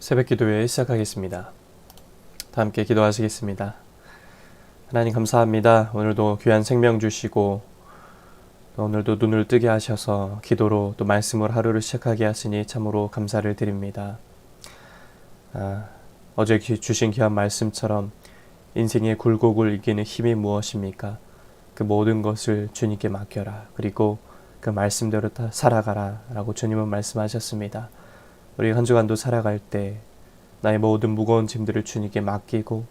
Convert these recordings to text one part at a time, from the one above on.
새벽기도회 시작하겠습니다. 다 함께 기도하시겠습니다. 하나님 감사합니다. 오늘도 귀한 생명 주시고 오늘도 눈을 뜨게 하셔서 기도로 또 말씀으로 하루를 시작하게 하시니 참으로 감사를 드립니다. 어제 주신 귀한 말씀처럼 인생의 굴곡을 이기는 힘이 무엇입니까? 그 모든 것을 주님께 맡겨라. 그리고 그 말씀대로 다 살아가라 라고 주님은 말씀하셨습니다. 우리 한 주간도 살아갈 때 나의 모든 무거운 짐들을 주님께 맡기고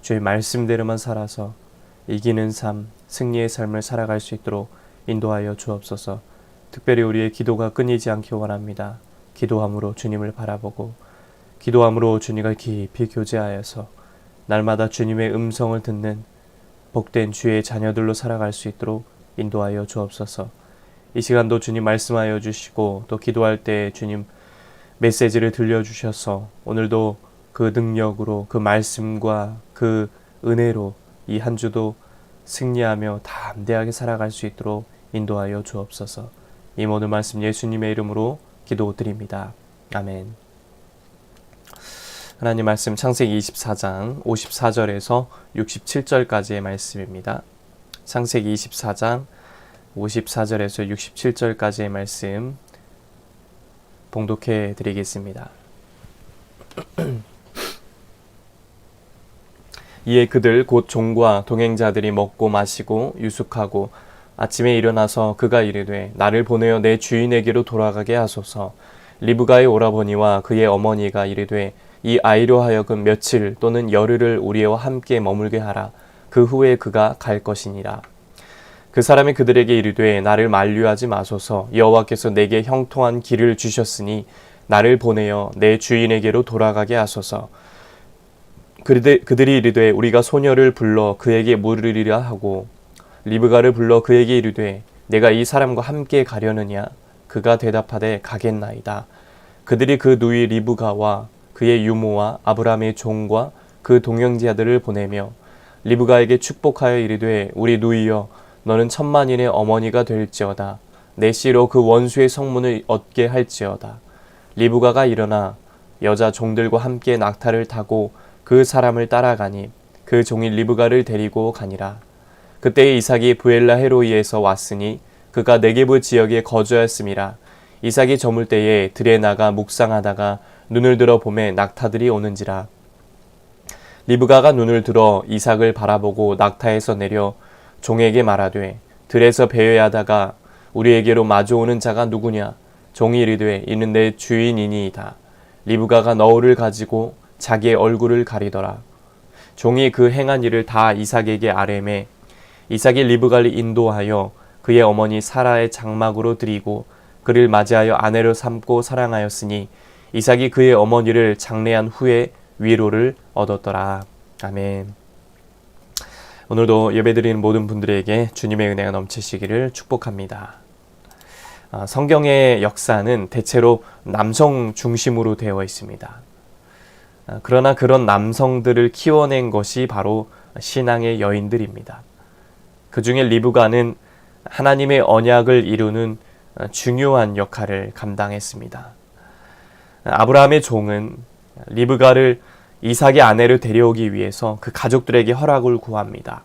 주의 말씀대로만 살아서 이기는 삶, 승리의 삶을 살아갈 수 있도록 인도하여 주옵소서. 특별히 우리의 기도가 끊이지 않기 원합니다. 기도함으로 주님을 바라보고 기도함으로 주님과 깊이 교제하여서 날마다 주님의 음성을 듣는 복된 주의 자녀들로 살아갈 수 있도록 인도하여 주옵소서. 이 시간도 주님 말씀하여 주시고 또 기도할 때 주님 메시지를 들려주셔서 오늘도 그 능력으로 그 말씀과 그 은혜로 이 한 주도 승리하며 담대하게 살아갈 수 있도록 인도하여 주옵소서. 이 모든 말씀 예수님의 이름으로 기도드립니다. 아멘. 하나님 말씀 창세기 24장 54절에서 67절까지의 말씀입니다. 창세기 24장 54절에서 67절까지의 말씀 봉독해 드리겠습니다. 이에 그들 곧 종과 동행자들이 먹고 마시고 유숙하고 아침에 일어나서 그가 이르되 나를 보내어 내 주인에게로 돌아가게 하소서. 리브가의 오라버니와 그의 어머니가 이르되 이 아이로 하여금 며칠 또는 열흘을 우리와 함께 머물게 하라. 그 후에 그가 갈 것이니라. 그 사람이 그들에게 이르되 나를 만류하지 마소서. 여호와께서 내게 형통한 길을 주셨으니 나를 보내어 내 주인에게로 돌아가게 하소서. 그들이 이르되 우리가 소녀를 불러 그에게 물으리라 하고 리브가를 불러 그에게 이르되 내가 이 사람과 함께 가려느냐? 그가 대답하되 가겠나이다. 그들이 그 누이 리브가와 그의 유모와 아브라함의 종과 그 동행자들을 보내며 리브가에게 축복하여 이르되 우리 누이여 너는 천만인의 어머니가 될지어다. 내 씨로 그 원수의 성문을 얻게 할지어다. 리브가가 일어나 여자 종들과 함께 낙타를 타고 그 사람을 따라가니 그 종이 리브가를 데리고 가니라. 그때 이삭이 브엘라 헤로이에서 왔으니 그가 네게브 지역에 거주하였음이라. 이삭이 저물 때에 들에 나가 묵상하다가 눈을 들어 보매 낙타들이 오는지라. 리브가가 눈을 들어 이삭을 바라보고 낙타에서 내려 종에게 말하되 들에서 배회하다가 우리에게로 마주오는 자가 누구냐? 종이 이르되 이는 내 주인이니이다. 리브가가 너울을 가지고 자기의 얼굴을 가리더라. 종이 그 행한 일을 다 이삭에게 아뢰매 이삭이 리브가를 인도하여 그의 어머니 사라의 장막으로 들이고 그를 맞이하여 아내로 삼고 사랑하였으니 이삭이 그의 어머니를 장례한 후에 위로를 얻었더라. 아멘. 오늘도 예배드리는 모든 분들에게 주님의 은혜가 넘치시기를 축복합니다. 성경의 역사는 대체로 남성 중심으로 되어 있습니다. 그러나 그런 남성들을 키워낸 것이 바로 신앙의 여인들입니다. 그 중에 리브가는 하나님의 언약을 이루는 중요한 역할을 감당했습니다. 아브라함의 종은 리브가를 이삭의 아내를 데려오기 위해서 그 가족들에게 허락을 구합니다.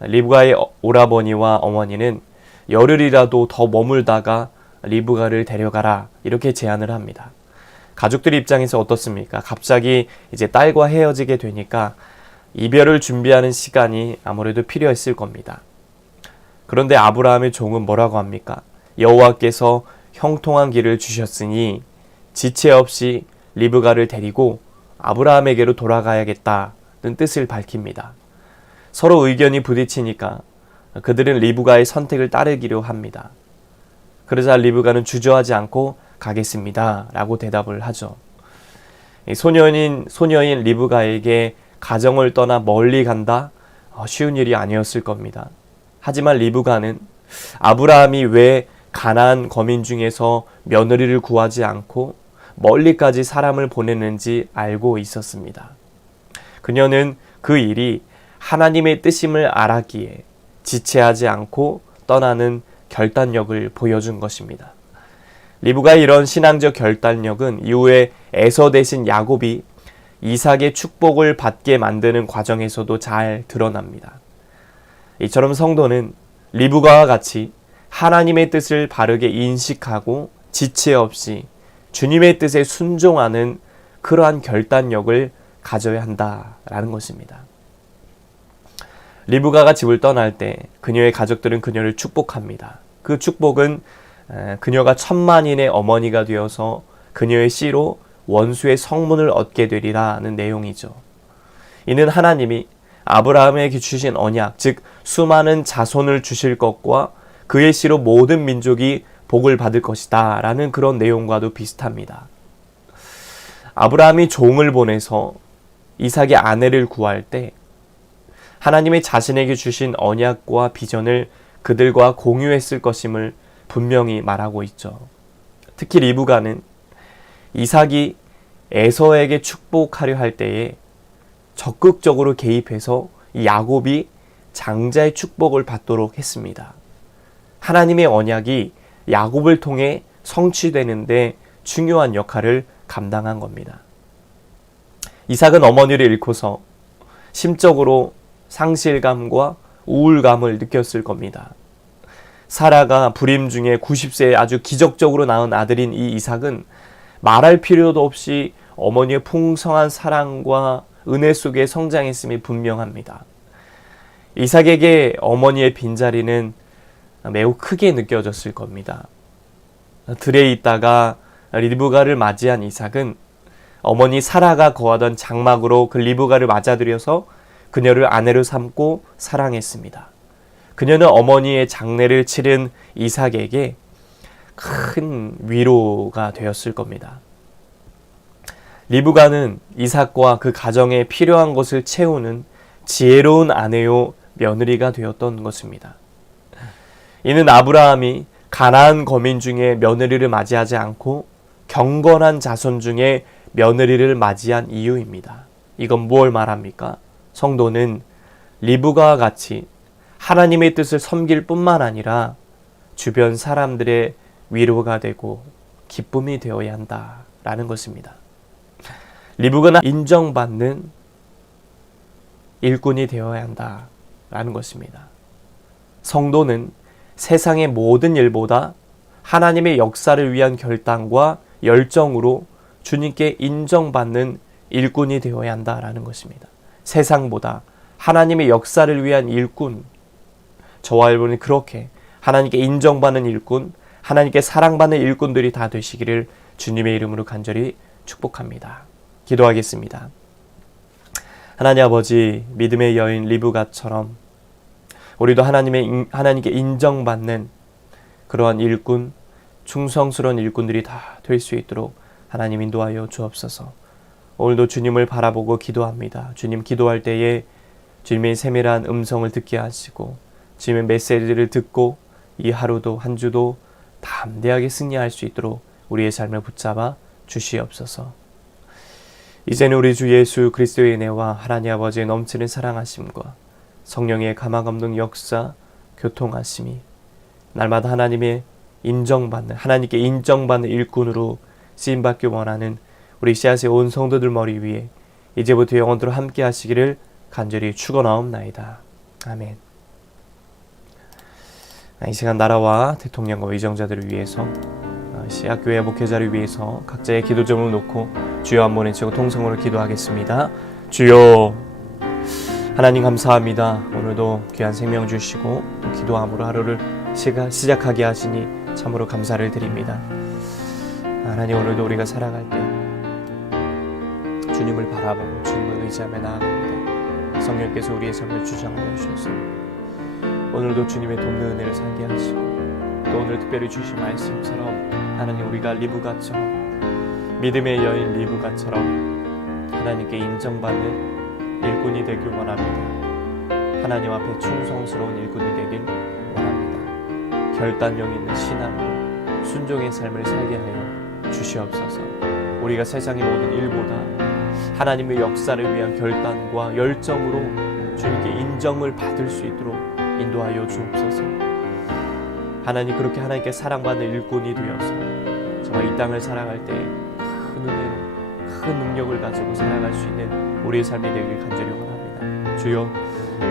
리브가의 오라버니와 어머니는 열흘이라도 더 머물다가 리브가를 데려가라 이렇게 제안을 합니다. 가족들 입장에서 어떻습니까? 갑자기 이제 딸과 헤어지게 되니까 이별을 준비하는 시간이 아무래도 필요했을 겁니다. 그런데 아브라함의 종은 뭐라고 합니까? 여호와께서 형통한 길을 주셨으니 지체 없이 리브가를 데리고 아브라함에게로 돌아가야겠다는 뜻을 밝힙니다. 서로 의견이 부딪히니까 그들은 리브가의 선택을 따르기로 합니다. 그러자 리브가는 주저하지 않고 가겠습니다 라고 대답을 하죠. 소녀인 리브가에게 가정을 떠나 멀리 간다? 쉬운 일이 아니었을 겁니다. 하지만 리브가는 아브라함이 왜 가나안 거민 중에서 며느리를 구하지 않고 멀리까지 사람을 보내는지 알고 있었습니다. 그녀는 그 일이 하나님의 뜻임을 알았기에 지체하지 않고 떠나는 결단력을 보여준 것입니다. 리브가의 이런 신앙적 결단력은 이후에 에서 대신 야곱이 이삭의 축복을 받게 만드는 과정에서도 잘 드러납니다. 이처럼 성도는 리브가와 같이 하나님의 뜻을 바르게 인식하고 지체 없이 주님의 뜻에 순종하는 그러한 결단력을 가져야 한다라는 것입니다. 리브가가 집을 떠날 때 그녀의 가족들은 그녀를 축복합니다. 그 축복은 그녀가 천만인의 어머니가 되어서 그녀의 씨로 원수의 성문을 얻게 되리라는 내용이죠. 이는 하나님이 아브라함에게 주신 언약, 즉 수많은 자손을 주실 것과 그의 씨로 모든 민족이 복을 받을 것이다 라는 그런 내용과도 비슷합니다. 아브라함이 종을 보내서 이삭의 아내를 구할 때 하나님이 자신에게 주신 언약과 비전을 그들과 공유했을 것임을 분명히 말하고 있죠. 특히 리브가는 이삭이 에서에게 축복하려 할 때에 적극적으로 개입해서 야곱이 장자의 축복을 받도록 했습니다. 하나님의 언약이 야곱을 통해 성취되는데 중요한 역할을 감당한 겁니다. 이삭은 어머니를 잃고서 심적으로 상실감과 우울감을 느꼈을 겁니다. 사라가 불임 중에 90세에 아주 기적적으로 낳은 아들인 이 이삭은 말할 필요도 없이 어머니의 풍성한 사랑과 은혜 속에 성장했음이 분명합니다. 이삭에게 어머니의 빈자리는 매우 크게 느껴졌을 겁니다. 들에 있다가 리브가를 맞이한 이삭은 어머니 사라가 거하던 장막으로 그 리브가를 맞아들여서 그녀를 아내로 삼고 사랑했습니다. 그녀는 어머니의 장례를 치른 이삭에게 큰 위로가 되었을 겁니다. 리브가는 이삭과 그 가정에 필요한 것을 채우는 지혜로운 아내요 며느리가 되었던 것입니다. 이는 아브라함이 가나안 거민 중에 며느리를 맞이하지 않고 경건한 자손 중에 며느리를 맞이한 이유입니다. 이건 무엇을 말합니까? 성도는 리브가와 같이 하나님의 뜻을 섬길 뿐만 아니라 주변 사람들의 위로가 되고 기쁨이 되어야 한다라는 것입니다. 리브가는 인정받는 일꾼이 되어야 한다라는 것입니다. 성도는 세상의 모든 일보다 하나님의 역사를 위한 결단과 열정으로 주님께 인정받는 일꾼이 되어야 한다라는 것입니다. 세상보다 하나님의 역사를 위한 일꾼, 저와 여러분이 그렇게 하나님께 인정받는 일꾼, 하나님께 사랑받는 일꾼들이 다 되시기를 주님의 이름으로 간절히 축복합니다. 기도하겠습니다. 하나님 아버지, 믿음의 여인 리브가처럼 우리도 하나님께 인정받는 그러한 일꾼, 충성스러운 일꾼들이 다 될 수 있도록 하나님 인도하여 주옵소서. 오늘도 주님을 바라보고 기도합니다. 주님 기도할 때에 주님의 세밀한 음성을 듣게 하시고 주님의 메시지를 듣고 이 하루도 한 주도 담대하게 승리할 수 있도록 우리의 삶을 붙잡아 주시옵소서. 이제는 우리 주 예수 그리스도의 은혜와 하나님 아버지의 넘치는 사랑하심과 성령의 가마감동 역사, 교통하심이 날마다 하나님께 인정받는 일꾼으로 쓰임받기 원하는 우리 씨앗의 온 성도들 머리 위에 이제부터 영원토록 함께 하시기를 간절히 축원하옵나이다. 아멘. 이 시간 나라와 대통령과 위정자들을 위해서 씨앗교회 목회자를 위해서 각자의 기도점을 놓고 주여 한번 외치고 통성으로 기도하겠습니다. 주여 하나님 감사합니다. 오늘도 귀한 생명 주시고 또 기도함으로 하루를 시작하게 하시니 참으로 감사를 드립니다. 하나님 오늘도 우리가 살아갈 때 주님을 바라보고 주님을 의지하며 나아갑니다. 성령께서 우리의 삶을 주장하여 주셔서 오늘도 주님의 돕는 은혜를 살게 하시고 또 오늘 특별히 주신 말씀처럼 하나님 우리가 리브가처럼 믿음의 여인 리브가처럼 하나님께 인정받는 일꾼이 되길 원합니다. 하나님 앞에 충성스러운 일꾼이 되길 원합니다. 결단력 있는 신앙으로 순종의 삶을 살게 하여 주시옵소서. 우리가 세상의 모든 일보다 하나님의 역사를 위한 결단과 열정으로 주님께 인정을 받을 수 있도록 인도하여 주옵소서. 하나님 그렇게 하나님께 사랑받는 일꾼이 되어서 정말 이 땅을 살아갈 때 큰 은혜로 큰 능력을 가지고 살아갈 수 있는 우리의 삶이 되길 간절히 원합니다. 주여,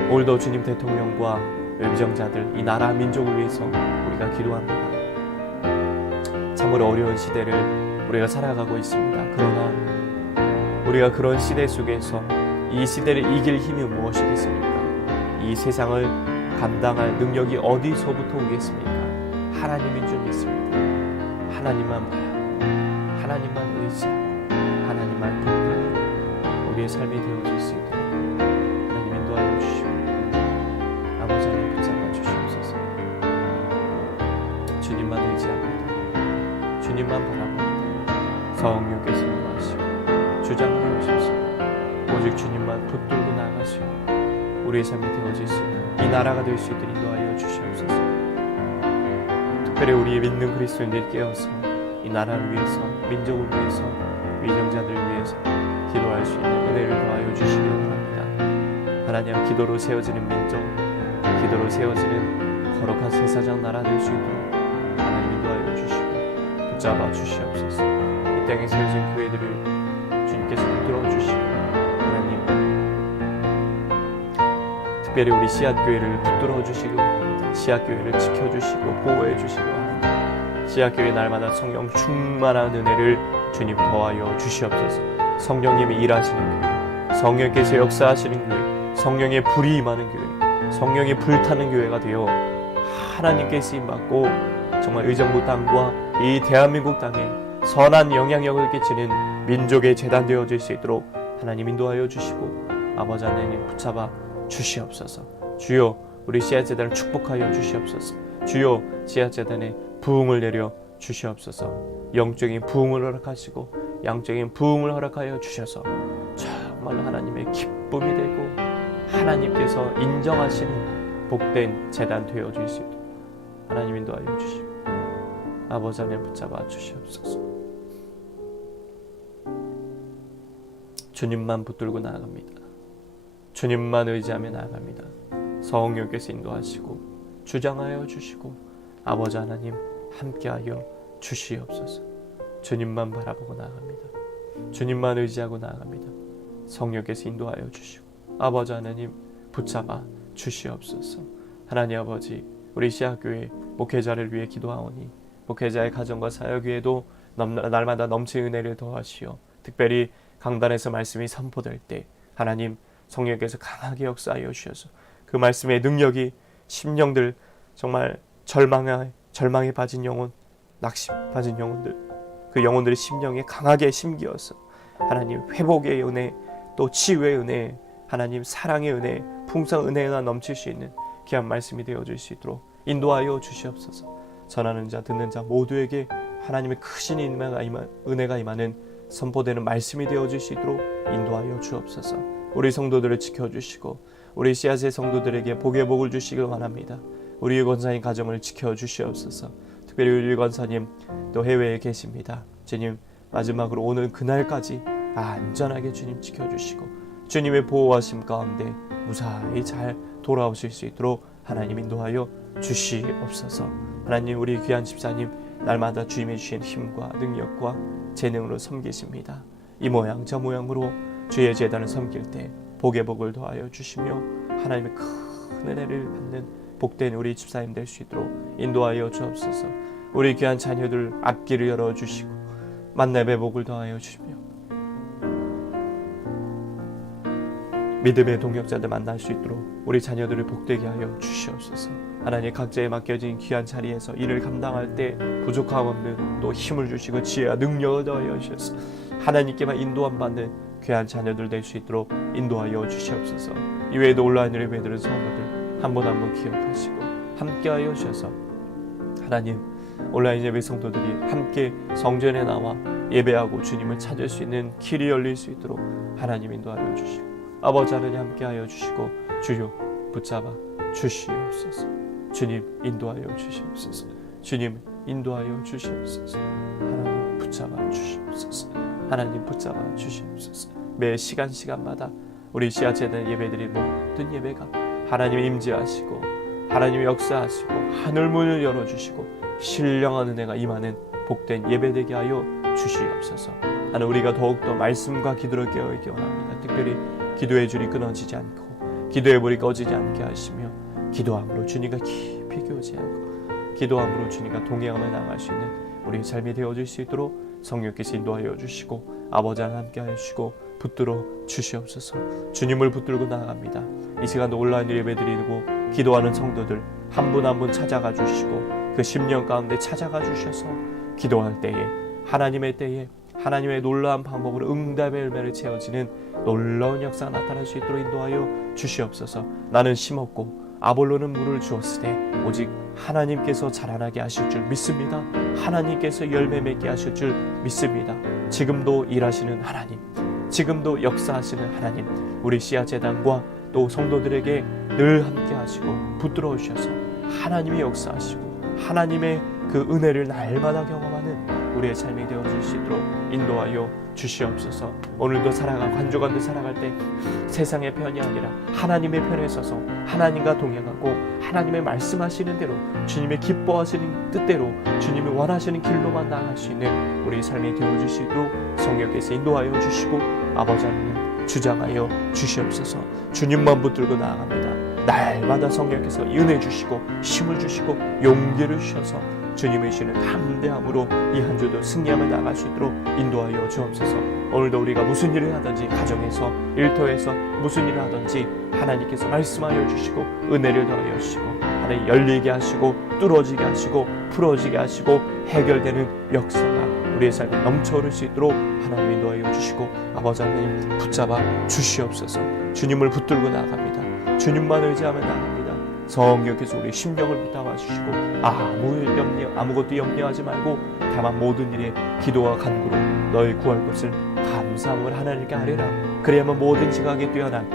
오늘도 주님 대통령과 위정자들, 이 나라 민족을 위해서 우리가 기도합니다. 참으로 어려운 시대를 우리가 살아가고 있습니다. 그러나 우리가 그런 시대 속에서 이 시대를 이길 힘이 무엇이겠습니까? 이 세상을 감당할 능력이 어디서부터 오겠습니까? 하나님인 줄 믿습니다. 하나님만 바라보고 하나님만 의지하고 하나님만 붙들고 우리의 삶이 되어질 수 있도록 하나님 인도하여 주시고 아버지 하나님 붙잡아 주시옵소서. 주님만 의지합니다. 주님만 바라봅니다. 성령께서 인도하시고 주장하여 주옵소서. 오직 주님만 붙들고 나아가시고 우리의 삶이 되어질 수 있는 이 나라가 될 수 있도록 인도하여 주시옵소서. 특별히 우리의 믿는 그리스도인들이 깨어서 이 나라를 위해서, 민족을 위해서, 위정자들을 위해서 기도할 수 있는 은혜를 더하여 주시기 원합니다. 하나님, 기도로 세워지는 민족, 기도로 세워지는 거룩한 제사장 나라 될 수 있도록 하나님 인도하여 주시고 붙잡아 주시옵소서. 이 땅에 세워진 교회들을 주님께서 붙들어 주시고 하나님, 특별히 우리 씨앗교회를 붙들어 주시기 원합니다. 씨앗교회를 지켜주시고 보호해 주시기 원합니다. 씨앗교회 날마다 성령 충만한 은혜를 주님 더하여 주시옵소서. 성령님이 일하시는 교회, 성령께서 역사하시는 교회, 성령의 불이 임하는 교회, 성령이 불타는 교회가 되어 하나님께 쓰임받고 정말 의정부 땅과 이 대한민국 땅에 선한 영향력을 끼치는 민족의 재단 되어질 수 있도록 하나님 인도하여 주시고 아버지 하나님 붙잡아 주시옵소서. 주여, 우리 씨앗재단을 축복하여 주시옵소서. 주여, 씨앗재단에 부흥을 내려 주시옵소서. 영적인 부흥을 허락하시고 양적인 부흥을 허락하여 주셔서 정말로 하나님의 기쁨이 되고 하나님께서 인정하시는 복된 재단 되어질 수 있도록 하나님 인도하여 주시고 아버지 하나님 붙잡아 주시옵소서. 주님만 붙들고 나아갑니다. 주님만 의지하며 나아갑니다. 성령께서 인도하시고 주장하여 주시고 아버지 하나님 함께하여 주시옵소서. 주님만 바라보고 나아갑니다. 주님만 의지하고 나아갑니다. 성령께서 인도하여 주시고 아버지 하나님 붙잡아 주시옵소서. 하나님 아버지, 우리 씨앗교회 목회자를 위해 기도하오니 목회자의 가정과 사역 위에도 날마다 넘치는 은혜를 더하시어 특별히 강단에서 말씀이 선포될 때 하나님 성령께서 강하게 역사하여 주셔서 그 말씀의 능력이 심령들 정말 절망에 빠진 영혼, 낙심 빠진 영혼들, 그 영혼들의 심령에 강하게 심기어서 하나님 회복의 은혜, 또 치유의 은혜, 하나님 사랑의 은혜, 풍성 은혜가 넘칠 수 있는 귀한 말씀이 되어줄 수 있도록 인도하여 주시옵소서. 전하는 자 듣는 자 모두에게 하나님의 크신 은혜가 임하는 선포되는 말씀이 되어줄 수 있도록 인도하여 주옵소서. 우리 성도들을 지켜주시고 우리 씨앗의 성도들에게 복의 복을 주시길 원합니다. 우리 유 권사님 가정을 지켜주시옵소서. 특별히 우리 유 권사님 또 해외에 계십니다. 주님, 마지막으로 오늘 그날까지 안전하게 주님 지켜주시고 주님의 보호하심 가운데 무사히 잘 돌아오실 수 있도록 하나님 인도하여 주시옵소서. 하나님, 우리 귀한 집사님 날마다 주님의 주신 힘과 능력과 재능으로 섬기십니다. 이 모양 저 모양으로 주의 제단을 섬길 때 복의 복을 더하여 주시며 하나님의 큰 은혜를 받는 복된 우리 집사님 될 수 있도록 인도하여 주옵소서. 우리 귀한 자녀들 앞길을 열어주시고 만남의 복을 더하여 주시며 믿음의 동역자들 만날 수 있도록 우리 자녀들을 복되게 하여 주시옵소서. 하나님, 각자에 맡겨진 귀한 자리에서 일을 감당할 때 부족함 없는 또 힘을 주시고 지혜와 능력을 더하여 주셔서 하나님께만 인도함 받는 귀한 자녀들 될 수 있도록 인도하여 주시옵소서. 이외에도 온라인 예배드리는 성도들 한 분 한 분 기억하시고 함께하여 주셔서 하나님, 온라인 예배 성도들이 함께 성전에 나와 예배하고 주님을 찾을 수 있는 길이 열릴 수 있도록 하나님 인도하여 주시고 아버지 하나님 함께하여 주시고 주여 붙잡아 주시옵소서. 주님 인도하여 주시옵소서. 주님 인도하여 주시옵소서. 하나님 붙잡아 주시옵소서. 하나님 붙잡아 주시옵소서. 매 시간마다 우리 씨앗재단 예배드린 모든 예배가 하나님의 임재하시고 하나님의 역사하시고 하늘문을 열어주시고 신령한 은혜가 임하는 복된 예배되게 하여 주시옵소서. 하나님, 우리가 더욱더 말씀과 기도를 깨어있기 원합니다. 특별히 기도의 줄이 끊어지지 않고 기도의 불이 꺼지지 않게 하시며 기도함으로 주님과 깊이 교제하고 기도함으로 주님과 동행하며 나아갈 수 있는 우리의 삶이 되어질 수 있도록 성령께서 인도하여 주시고 아버지 하나님 함께 하여 주시고 붙들어 주시옵소서. 주님을 붙들고 나아갑니다. 이 시간도 온라인 예배 드리고 기도하는 성도들 한 분 한 분 찾아가 주시고 그 심령 가운데 찾아가 주셔서 기도할 때에 하나님의 때에 하나님의 놀라운 방법으로 응답의 열매를 채워지는 놀라운 역사가 나타날 수 있도록 인도하여 주시옵소서. 나는 심었고 아볼로는 물을 주었으되 오직 하나님께서 자라나게 하실 줄 믿습니다. 하나님께서 열매 맺게 하실 줄 믿습니다. 지금도 일하시는 하나님, 지금도 역사하시는 하나님, 우리 씨앗재단과 또 성도들에게 늘 함께 하시고 붙들어 주셔서 하나님이 역사하시고 하나님의 그 은혜를 날마다 경험하는 우리의 삶이 되어질 수 있도록 인도하여 주시옵소서. 오늘도 간조간도 살아갈 때 세상의 편이 아니라 하나님의 편에 서서 하나님과 동행하고 하나님의 말씀하시는 대로 주님의 기뻐하시는 뜻대로 주님이 원하시는 길로만 나아갈 수 있는 우리의 삶이 되어질 수 있도록 성령께서 인도하여 주시고 아버지 하나님 주장하여 주시옵소서. 주님만 붙들고 나아갑니다. 날마다 성령께서 은혜 주시고 힘을 주시고 용기를 주셔서 주님의 시는 담대함으로 이 한 주도 승리하며 나갈 수 있도록 인도하여 주옵소서. 오늘도 우리가 무슨 일을 하든지 가정에서 일터에서 무슨 일을 하든지 하나님께서 말씀하여 주시고 은혜를 더하여 주시고 하나님 열리게 하시고 뚫어지게 하시고 풀어지게 하시고 해결되는 역사가 우리의 삶에 넘쳐오를 수 있도록 하나님 인도하여 주시고 아버지 하나님 붙잡아 주시옵소서. 주님을 붙들고 나아갑니다. 주님만 의지하며 나아갑니다. 성령께서 우리 심령을 붙잡아 주시고 아무것도 염려하지 말고 다만 모든 일에 기도와 간구로 너희 구할 것을 감사함을 하나님께 하리라. 그래야만 모든 지각에 뛰어난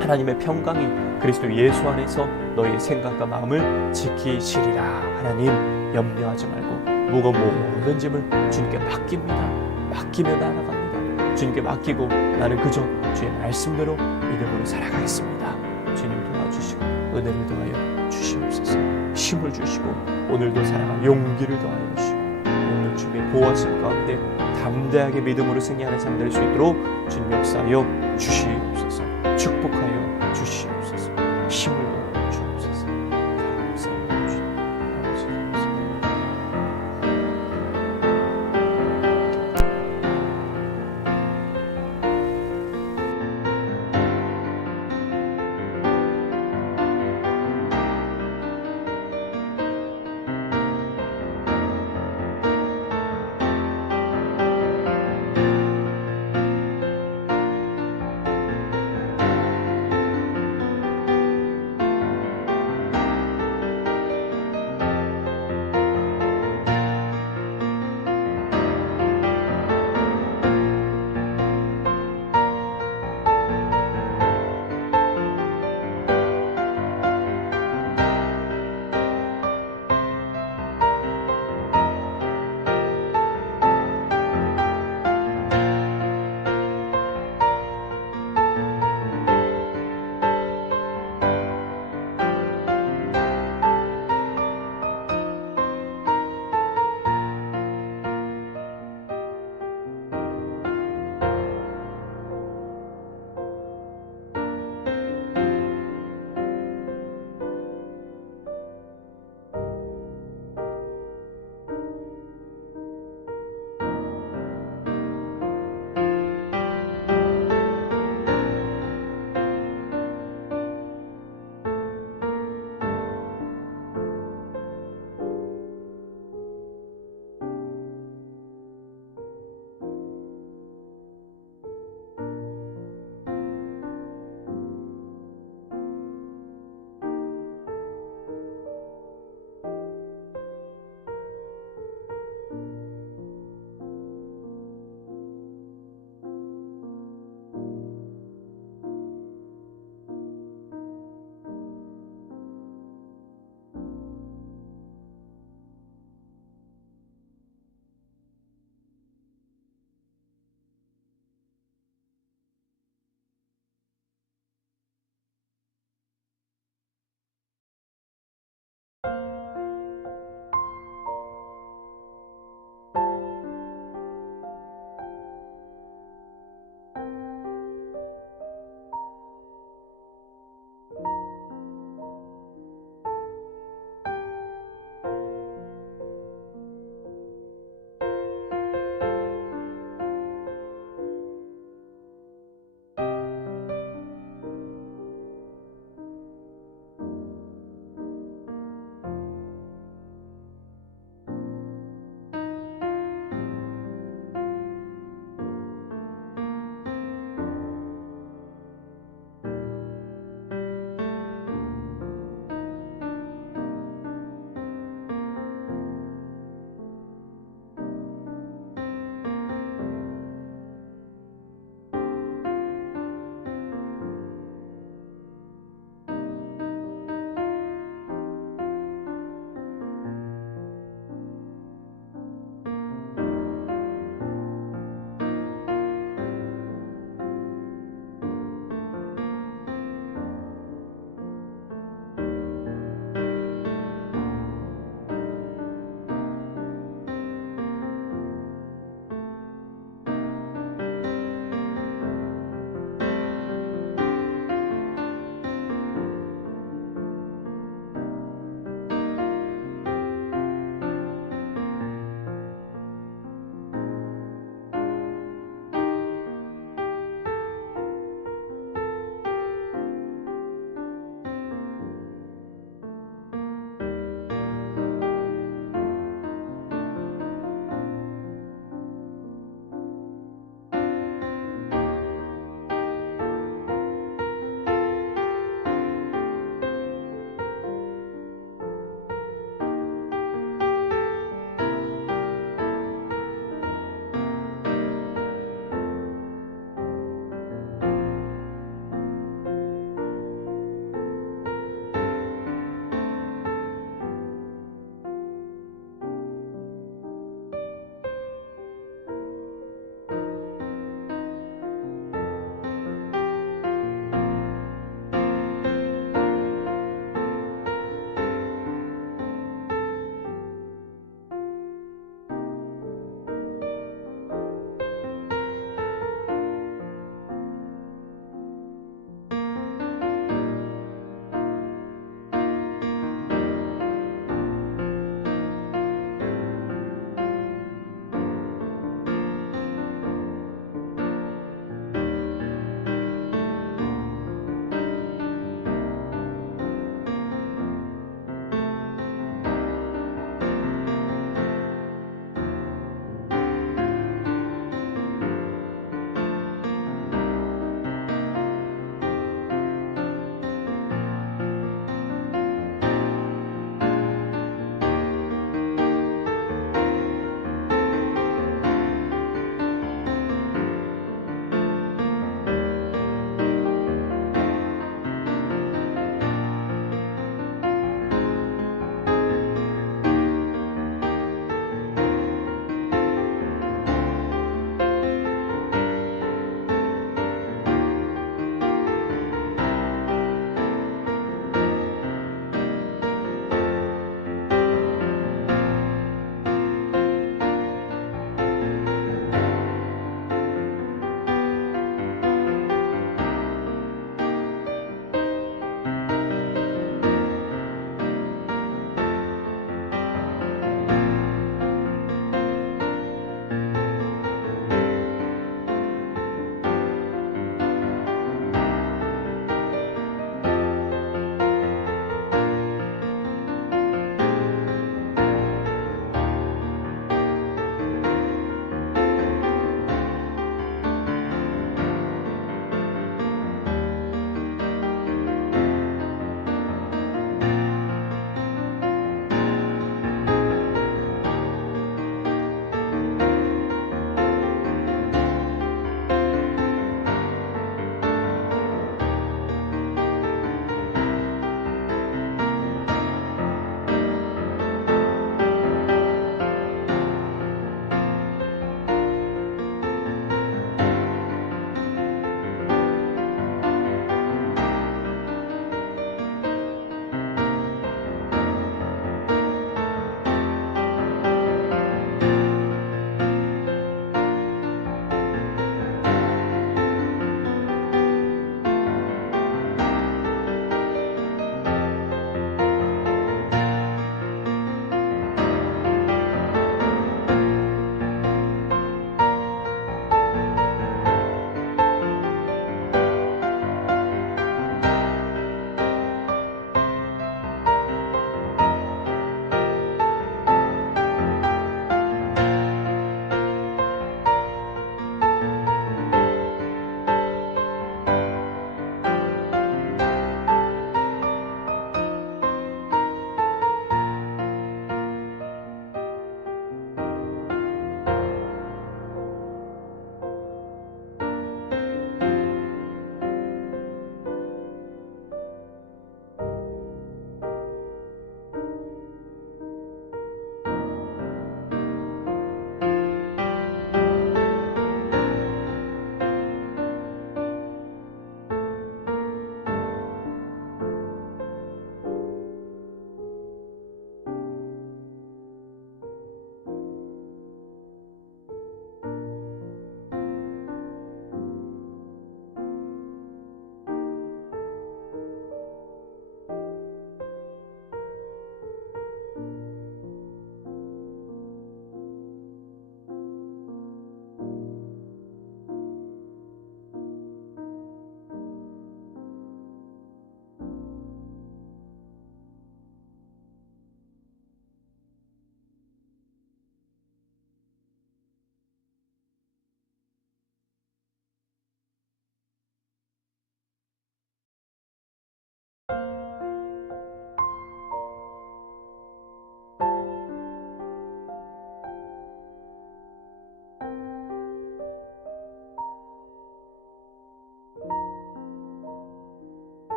하나님의 평강이 그리스도 예수 안에서 너희의 생각과 마음을 지키시리라. 하나님 염려하지 말고 무거운 모든 짐을 주님께 맡기며 나아갑니다. 주님께 맡기고 나는 그저 주의 말씀대로 믿음으로 살아가겠습니다. 주님 도와주시고 은혜를 더하여 주시옵소서. 힘을 주시고 오늘도 살아갈 용기를 더하여 주시고 오늘 주님의 보호하심 가운데 담대하게 믿음으로 승리하는 삶 될 수 있도록 주님 역사하여 주시옵소서. 축복하여 주시옵소서. 힘을 더하여 주옵소서. 감사합니다. 주님 아버지 감사합니다.